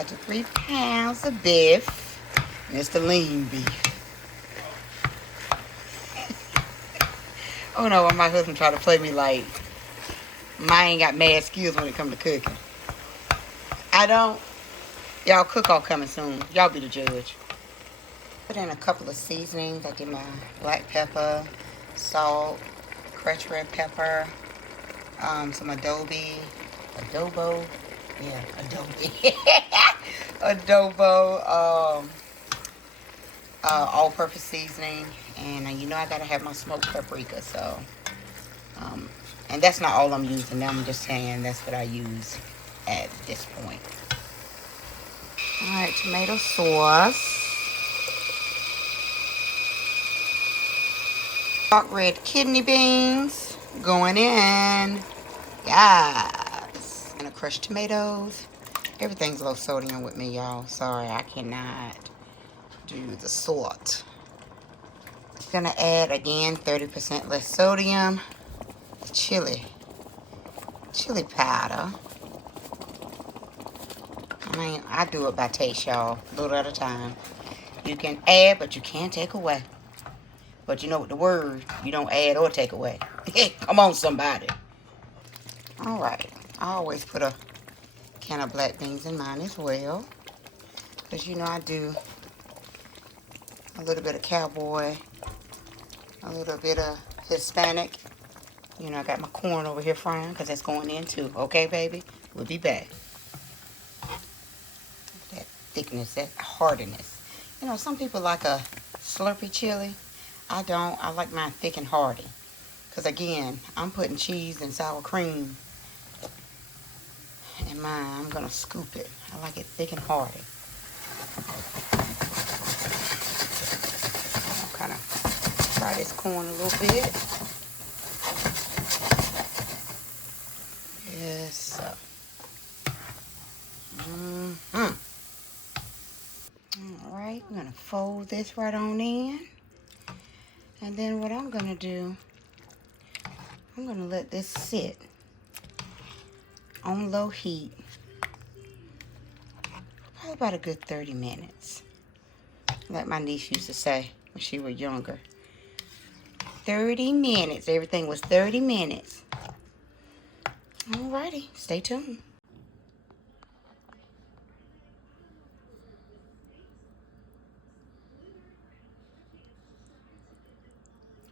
Got the 3 pounds of beef. And it's the lean beef. Oh no, when my husband tried to play me like mine ain't got mad skills when it comes to cooking. I don't. Y'all, cook-off coming soon. Y'all be the judge. Put in a couple of seasonings. I did my black pepper, salt, crushed red pepper, some Adobo. Yeah, Adobo. Adobo, all-purpose seasoning, and you know I gotta have my smoked paprika. So, and that's not all I'm using. I'm just saying that's what I use at this point. All right, tomato sauce. Dark red kidney beans going in. Yes. And crushed tomatoes. Everything's low sodium with me, y'all. Sorry, I cannot do the salt. Gonna add again 30% less sodium. Chili powder. I mean, I do it by taste, y'all. A little at a time. You can add, but you can't take away. But you know what the word, you don't add or take away. Come on, somebody. All right. I always put a can of black beans in mine as well. Because, you know, I do a little bit of cowboy, a little bit of Hispanic. You know, I got my corn over here frying because that's going in too. Okay, baby? We'll be back. That thickness, that hardiness. You know, some people like a slurpy chili. I don't. I like mine thick and hearty. Because, again, I'm putting cheese and sour cream in mine. I'm going to scoop it. I like it thick and hearty. I'll kind of fry this corn a little bit. Yes, sir. All right, I'm going to fold this right on in. And then what I'm going to do, I'm going to let this sit on low heat. Probably about a good 30 minutes. Like my niece used to say when she was younger. 30 minutes. Everything was 30 minutes. Alrighty, stay tuned.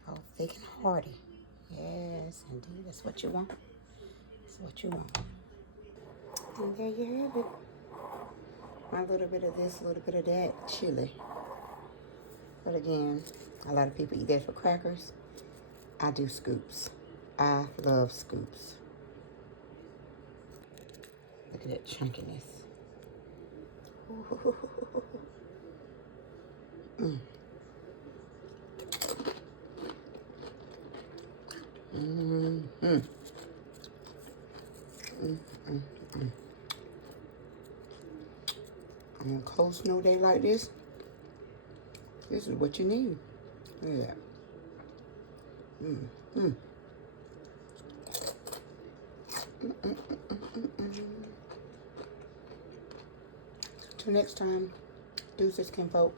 Oh, thick and hearty. Yes, indeed. That's what you want. That's what you want. And there you have it. A little bit of this, a little bit of that chili. But again, a lot of people eat that for crackers. I do scoops. I love scoops. Look at that chunkiness. Ooh. Mm. Mm-hmm. On a cold snow day like this is what you need. Look at that. Till next time, deuces, Kinfolk.